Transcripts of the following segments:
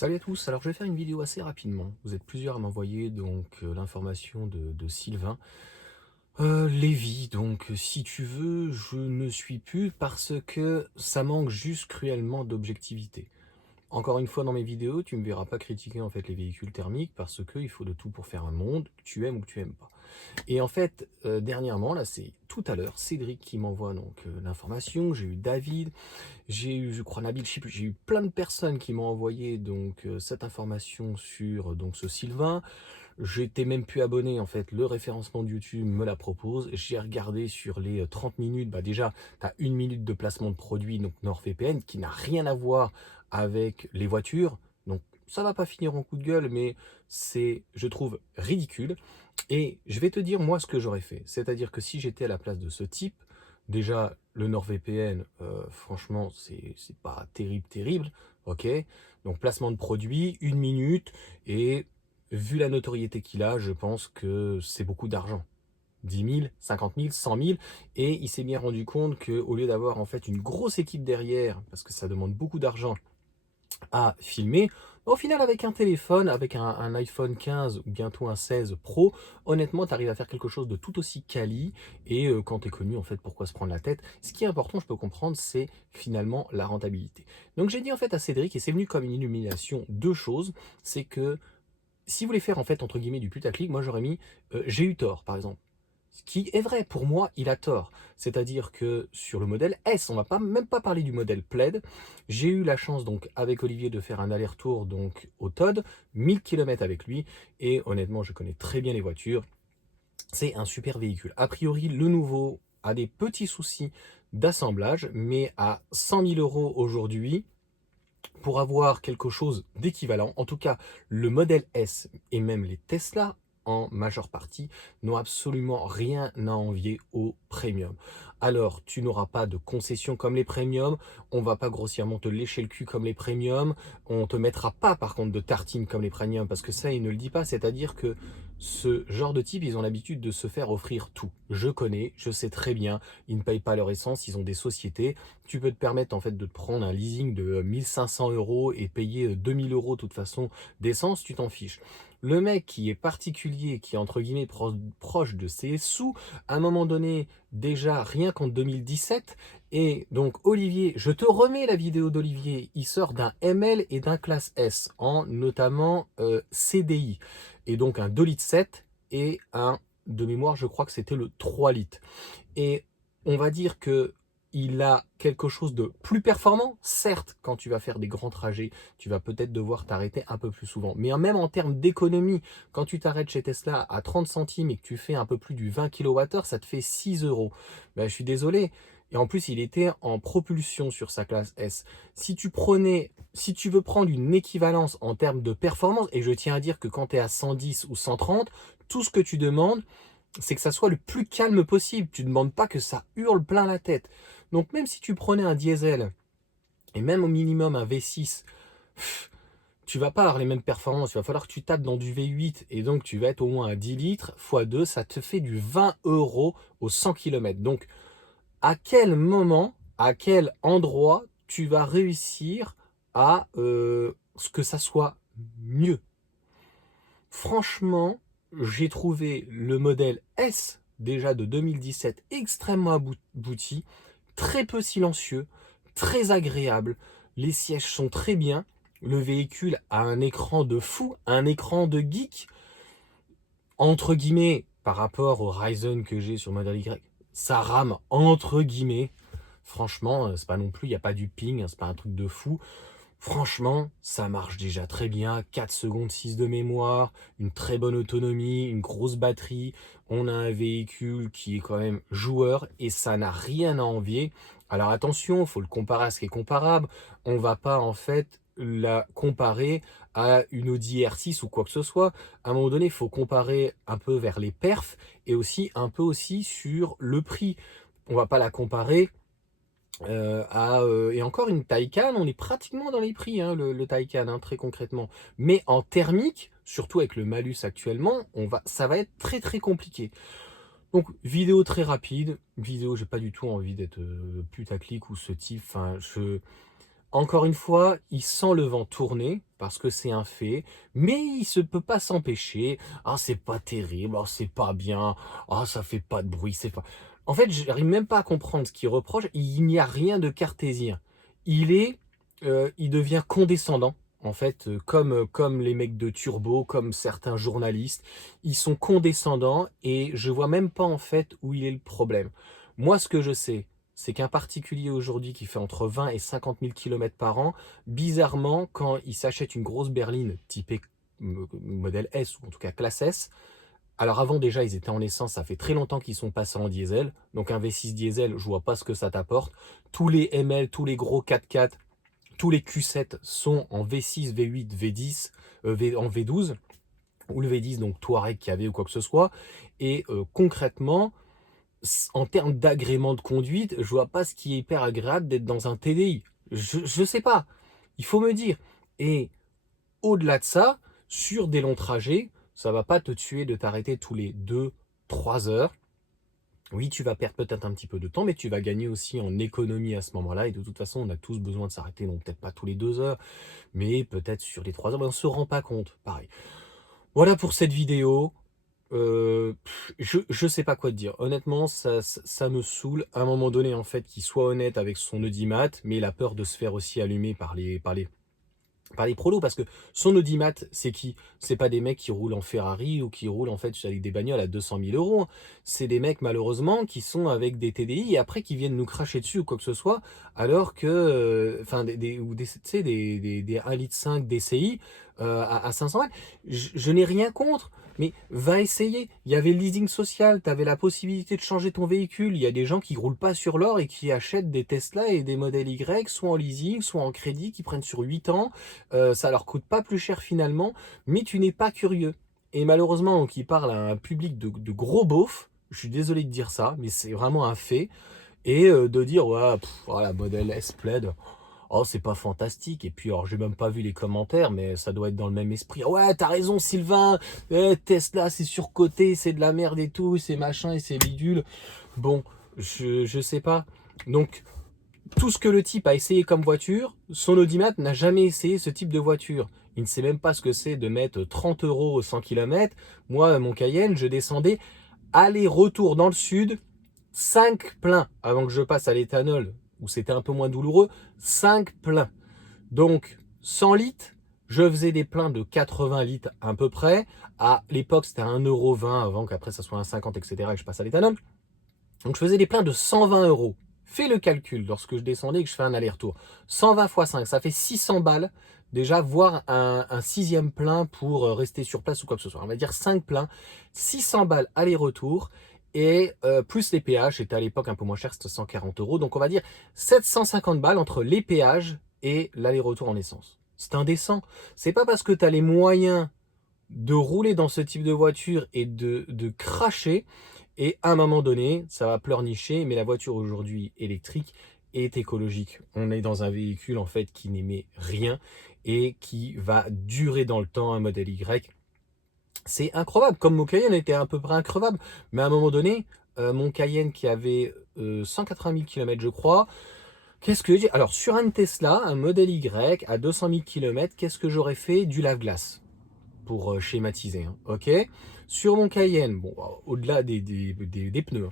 Salut à tous, alors je vais faire une vidéo assez rapidement. Vous êtes plusieurs à m'envoyer l'information de Sylvain. Lévy, si tu veux, je ne suis plus parce que ça manque juste cruellement d'objectivité. Encore une fois dans mes vidéos, tu ne me verras pas critiquer en fait les véhicules thermiques parce qu'il faut de tout pour faire un monde, que tu aimes ou que tu aimes pas. Et en fait, dernièrement, là c'est tout à l'heure, Cédric qui m'envoie l'information, j'ai eu David, j'ai eu, je crois, Nabil, je sais plus, j'ai eu plein de personnes qui m'ont envoyé cette information sur ce Sylvain. J'étais même plus abonné en fait, le référencement de YouTube me la propose. J'ai regardé sur les 30 minutes, bah déjà, tu as une minute de placement de produit, donc NordVPN, qui n'a rien à voir avec les voitures. Donc ça va pas finir en coup de gueule, mais c'est, je trouve, ridicule. Et je vais te dire moi ce que j'aurais fait. C'est-à-dire que si j'étais à la place de ce type, déjà le NordVPN, franchement, c'est pas terrible, terrible. Ok. Donc placement de produit, une minute, et vu la notoriété qu'il a, je pense que c'est beaucoup d'argent. 10 000, 50 000, 100 000, et il s'est bien rendu compte qu'au lieu d'avoir en fait une grosse équipe derrière, parce que ça demande beaucoup d'argent à filmer, au final avec un téléphone, avec un iPhone 15 ou bientôt un 16 Pro, honnêtement tu arrives à faire quelque chose de tout aussi quali, et quand tu es connu en fait, pourquoi se prendre la tête? Ce qui est important, je peux comprendre, c'est finalement la rentabilité. Donc j'ai dit en fait à Cédric, et c'est venu comme une illumination, deux choses, c'est que si vous voulez faire en fait entre guillemets du putaclic, moi j'aurais mis j'ai eu tort par exemple. Ce qui est vrai, pour moi, il a tort. C'est-à-dire que sur le modèle S, on va pas, même pas parler du modèle Plaid. J'ai eu la chance donc avec Olivier de faire un aller-retour donc au Todd, 1000 km avec lui, et honnêtement, je connais très bien les voitures. C'est un super véhicule. A priori, le nouveau a des petits soucis d'assemblage, mais à 100 000 euros aujourd'hui, pour avoir quelque chose d'équivalent, en tout cas le modèle S et même les Tesla en majeure partie n'ont absolument rien à envier au premium. Alors tu n'auras pas de concessions comme les premiums, on va pas grossièrement te lécher le cul comme les premiums, on te mettra pas par contre de tartines comme les premiums parce que ça il ne le dit pas, c'est-à-dire que ce genre de type, ils ont l'habitude de se faire offrir tout. Je connais, je sais très bien, ils ne payent pas leur essence, ils ont des sociétés. Tu peux te permettre en fait de te prendre un leasing de 1500 euros et payer 2000 euros de toute façon d'essence, tu t'en fiches. Le mec qui est particulier, qui est entre guillemets proche de ses sous, à un moment donné, déjà rien qu'en 2017, et donc Olivier, je te remets la vidéo d'Olivier, il sort d'un ML et d'un classe S, en notamment CDI, et donc un 2 litres 7 et un, de mémoire, je crois que c'était le 3 litres. Et on va dire que il a quelque chose de plus performant. Certes, quand tu vas faire des grands trajets, tu vas peut-être devoir t'arrêter un peu plus souvent. Mais même en termes d'économie, quand tu t'arrêtes chez Tesla à 30 centimes et que tu fais un peu plus du 20 kWh, ça te fait 6 euros. Ben, je suis désolé. Et en plus, il était en propulsion sur sa classe S. Si tu veux prendre une équivalence en termes de performance, et je tiens à dire que quand tu es à 110 ou 130, tout ce que tu demandes, c'est que ça soit le plus calme possible. Tu ne demandes pas que ça hurle plein la tête. Donc même si tu prenais un diesel, et même au minimum un V6, tu vas pas avoir les mêmes performances. Il va falloir que tu tapes dans du V8, et donc tu vas être au moins à 10 litres, x 2, ça te fait du 20 euros au 100 km. Donc à quel moment, à quel endroit tu vas réussir à ce que ça soit mieux? Franchement, j'ai trouvé le modèle S déjà de 2017 extrêmement abouti, très peu silencieux, très agréable, les sièges sont très bien, le véhicule a un écran de fou, un écran de geek, entre guillemets, par rapport au Ryzen que j'ai sur modèle Y, ça rame entre guillemets. Franchement, c'est pas non plus, il n'y a pas du ping, c'est pas un truc de fou. Franchement, ça marche déjà très bien, 4 secondes 6 de mémoire, une très bonne autonomie, une grosse batterie, on a un véhicule qui est quand même joueur et ça n'a rien à envier. Alors attention, il faut le comparer à ce qui est comparable, on va pas en fait la comparer à une Audi R6 ou quoi que ce soit. À un moment donné, il faut comparer un peu vers les perfs et aussi un peu aussi sur le prix. On va pas la comparer et encore une Taycan, on est pratiquement dans les prix, hein, le Taycan, hein, très concrètement. Mais en thermique, surtout avec le malus actuellement, ça va être très très compliqué. Donc vidéo très rapide, vidéo, j'ai pas du tout envie d'être putaclic ou ce type. Enfin, encore une fois, il sent le vent tourner. parce que c'est un fait, mais il se peut pas s'empêcher. Ah, c'est pas terrible, ah, c'est pas bien, ah, ça fait pas de bruit, c'est pas. En fait, j'arrive même pas à comprendre ce qu'il reproche. Il n'y a rien de cartésien. Il devient condescendant. En fait, comme les mecs de Turbo, comme certains journalistes, ils sont condescendants et je vois même pas en fait où il est le problème. Moi, ce que je sais, c'est qu'un particulier aujourd'hui qui fait entre 20 et 50 000 km par an, bizarrement, quand il s'achète une grosse berline typée modèle S ou en tout cas classe S, alors avant déjà ils étaient en essence, ça fait très longtemps qu'ils sont passés en diesel, donc un V6 diesel, je vois pas ce que ça t'apporte. Tous les ML, tous les gros 4x4, tous les Q7 sont en V6, V8, V10, en V12, ou le V10, donc Touareg qu'il y avait ou quoi que ce soit, et concrètement, en termes d'agrément de conduite, je vois pas ce qui est hyper agréable d'être dans un TDI. Je sais pas. Il faut me dire. Et au-delà de ça, sur des longs trajets, ça va pas te tuer de t'arrêter tous les 2, 3 heures. Oui, tu vas perdre peut-être un petit peu de temps, mais tu vas gagner aussi en économie à ce moment-là. Et de toute façon, on a tous besoin de s'arrêter, donc peut-être pas tous les 2 heures, mais peut-être sur les 3 heures. Mais on se rend pas compte. Pareil. Voilà pour cette vidéo. Je sais pas quoi te dire. Honnêtement, ça me saoule à un moment donné en fait qu'il soit honnête avec son audimat, mais il a peur de se faire aussi allumer par les prolos, parce que son audimat, c'est qui? C'est pas des mecs qui roulent en Ferrari ou qui roulent en fait avec des bagnoles à 200 000 euros. C'est des mecs malheureusement qui sont avec des TDI et après qui viennent nous cracher dessus ou quoi que ce soit, alors que, enfin, tu sais, des 1,5 litre DCI à 500 balles. Je n'ai rien contre. Mais va essayer. Il y avait le leasing social, tu avais la possibilité de changer ton véhicule. Il y a des gens qui roulent pas sur l'or et qui achètent des Tesla et des modèles Y, soit en leasing, soit en crédit, qui prennent sur 8 ans. Ça leur coûte pas plus cher finalement, mais tu n'es pas curieux. Et malheureusement, qui parle à un public de gros beaufs, je suis désolé de dire ça, mais c'est vraiment un fait. Et de dire, ouais, voilà, modèle S-Plaid, oh, c'est pas fantastique. Et puis, alors, j'ai même pas vu les commentaires, mais ça doit être dans le même esprit. Ouais, t'as raison, Sylvain, Tesla, c'est surcoté, c'est de la merde et tout, c'est machin et c'est bidule. Bon, je sais pas. Donc, tout ce que le type a essayé comme voiture, son audimat n'a jamais essayé ce type de voiture. Il ne sait même pas ce que c'est de mettre 30 euros au 100 km. Moi, mon Cayenne, je descendais aller-retour dans le sud, 5 pleins avant que je passe à l'éthanol, où c'était un peu moins douloureux, 5 pleins. Donc, 100 litres, je faisais des pleins de 80 litres à peu près. À l'époque, c'était à 1,20 € avant qu'après ça soit 1,50 €, etc. et que je passe à l'éthanol. Donc, je faisais des pleins de 120 euros. Fais le calcul lorsque je descendais et que je fais un aller-retour. 120 x 5, ça fait 600 balles. Déjà, voir un sixième plein pour rester sur place ou quoi que ce soit. On va dire 5 pleins, 600 balles aller-retour. Et plus les péages, c'était à l'époque un peu moins cher, c'était 140 euros. Donc on va dire 750 balles entre les péages et l'aller-retour en essence. C'est indécent. C'est pas parce que tu as les moyens de rouler dans ce type de voiture et de cracher. Et à un moment donné, ça va pleurnicher, mais la voiture aujourd'hui électrique est écologique. On est dans un véhicule en fait qui n'émet rien et qui va durer dans le temps, un modèle Y. C'est incroyable, comme mon Cayenne était à peu près increvable. Mais à un moment donné, mon Cayenne qui avait 180 000 km je crois, qu'est-ce que j'ai? Alors sur un Tesla, un modèle Y à 200 000 km, qu'est-ce que j'aurais fait? Du lave-glace, pour schématiser, hein, ok? Sur mon Cayenne, bon, au-delà des pneus,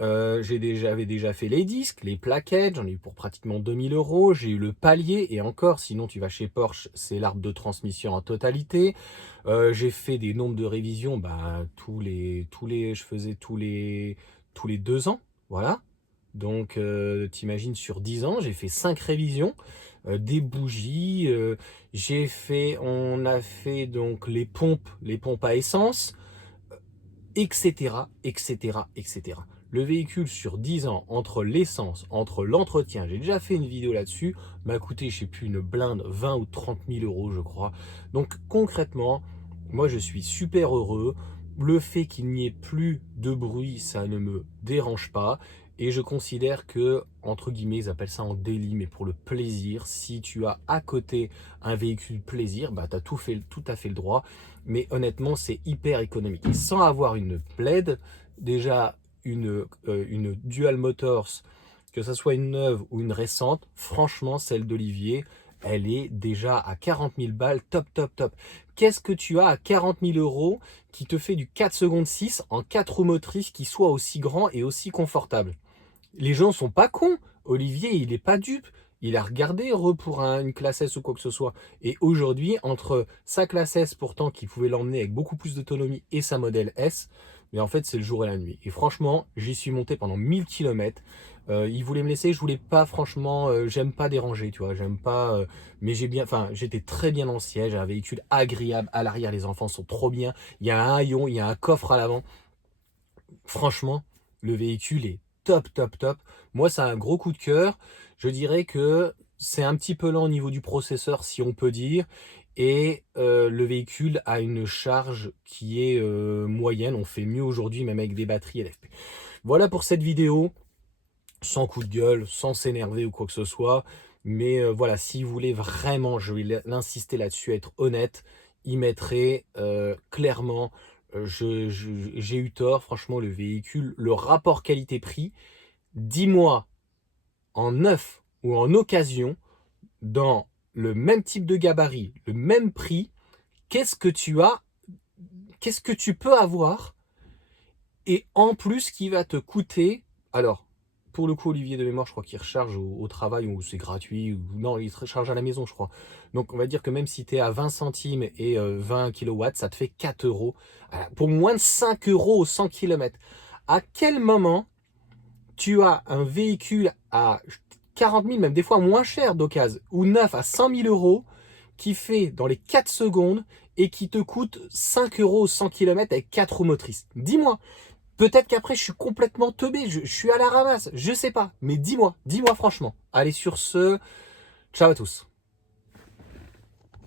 hein, j'avais déjà fait les disques, les plaquettes, j'en ai eu pour pratiquement 2000 euros. J'ai eu le palier et encore, sinon tu vas chez Porsche, c'est l'arbre de transmission en totalité. J'ai fait des nombres de révisions, bah, je faisais tous les 2 ans, voilà. Donc, t'imagines, sur 10 ans, j'ai fait 5 révisions, des bougies, on a fait donc les pompes à essence, etc., etc., etc. Le véhicule sur 10 ans, entre l'essence, entre l'entretien, j'ai déjà fait une vidéo là-dessus, m'a coûté, je sais plus, une blinde, 20 ou 30 000 euros, je crois. Donc concrètement, moi je suis super heureux. Le fait qu'il n'y ait plus de bruit, ça ne me dérange pas. Et je considère que, entre guillemets, ils appellent ça en délit, mais pour le plaisir, si tu as à côté un véhicule plaisir, bah tu as tout à fait le droit. Mais honnêtement, c'est hyper économique. Sans avoir une plaid, déjà une Dual Motors, que ce soit une neuve ou une récente, franchement, celle d'Olivier, elle est déjà à 40 000 balles, top, top, top. Qu'est-ce que tu as à 40 000 euros qui te fait du 4 secondes 6 en 4 roues motrices qui soit aussi grand et aussi confortable? Les gens sont pas cons. Olivier, il est pas dupe. Il a regardé pour une classe S ou quoi que ce soit. Et aujourd'hui, entre sa classe S pourtant qui pouvait l'emmener avec beaucoup plus d'autonomie et sa modèle S, mais en fait c'est le jour et la nuit. Et franchement, j'y suis monté pendant 1000 km. Il voulait me laisser, je voulais pas franchement, j'aime pas déranger, tu vois, j'aime pas, mais j'étais très bien dans le siège, un véhicule agréable à l'arrière, les enfants sont trop bien. Il y a un haillon, il y a un coffre à l'avant. Franchement, le véhicule est top, top, top. Moi, c'est un gros coup de cœur. Je dirais que c'est un petit peu lent au niveau du processeur, si on peut dire. Et le véhicule a une charge qui est moyenne. On fait mieux aujourd'hui, même avec des batteries LFP. Voilà pour cette vidéo. Sans coup de gueule, sans s'énerver ou quoi que ce soit. Mais voilà, si vous voulez vraiment, je vais l'insister là-dessus, être honnête, y mettrait clairement, j'ai eu tort, franchement, le véhicule, le rapport qualité-prix, dis-moi en neuf ou en occasion, dans le même type de gabarit, le même prix, qu'est-ce que tu as, qu'est-ce que tu peux avoir, et en plus qui va te coûter, alors, pour le coup, Olivier de mémoire, je crois qu'il recharge au travail ou c'est gratuit. Ou non, il recharge à la maison, je crois. Donc, on va dire que même si tu es à 20 centimes et 20 kilowatts, ça te fait 4 euros. Pour moins de 5 euros au 100 km. À quel moment tu as un véhicule à 40 000, même des fois moins cher d'occasion, ou neuf à 100 000 euros, qui fait dans les 4 secondes et qui te coûte 5 euros au 100 km avec 4 roues motrices? Dis-moi. Peut-être qu'après, je suis complètement teubé, je suis à la ramasse, je sais pas. Mais dis-moi franchement. Allez, sur ce, ciao à tous.